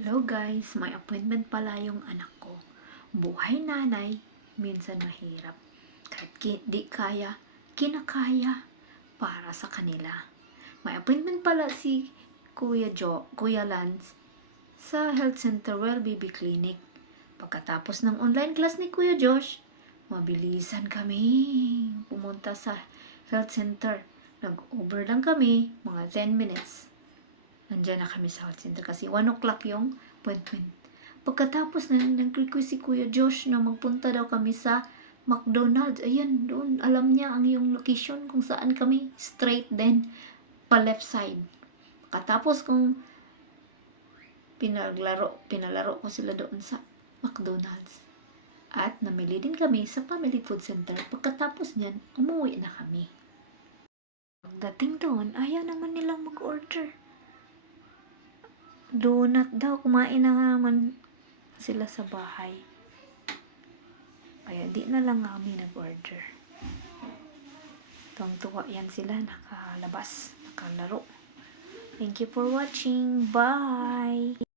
Hello guys, may appointment pala yung anak ko. Buhay nanay, minsan mahirap. Kahit di kaya, kinakaya para sa kanila. May appointment pala si Kuya Lance sa Health Center Well Baby Clinic. Pagkatapos ng online class ni Kuya Josh, mabilisan kami pumunta sa health center. Nag-Uber lang kami, mga 10 minutes. Nandiyan na kami sa health center kasi 1 o'clock yung appointment. Pagkatapos na nag-request si Kuya Josh na magpunta daw kami sa McDonald's. Ayan, doon. Alam niya ang yung location kung saan kami. Straight then, pa left side. Pagkatapos kung pinalaro ko sila doon sa McDonald's. At namili din kami sa Family Food Center. Pagkatapos niyan, umuwi na kami. Pagdating doon, ayaw naman nilang mag-order. Donut daw, kumain na naman sila sa bahay. Kaya di na lang kami nag-order. Tuwang-tuwa yan sila, nakalabas, nakalaro. Thank you for watching. Bye!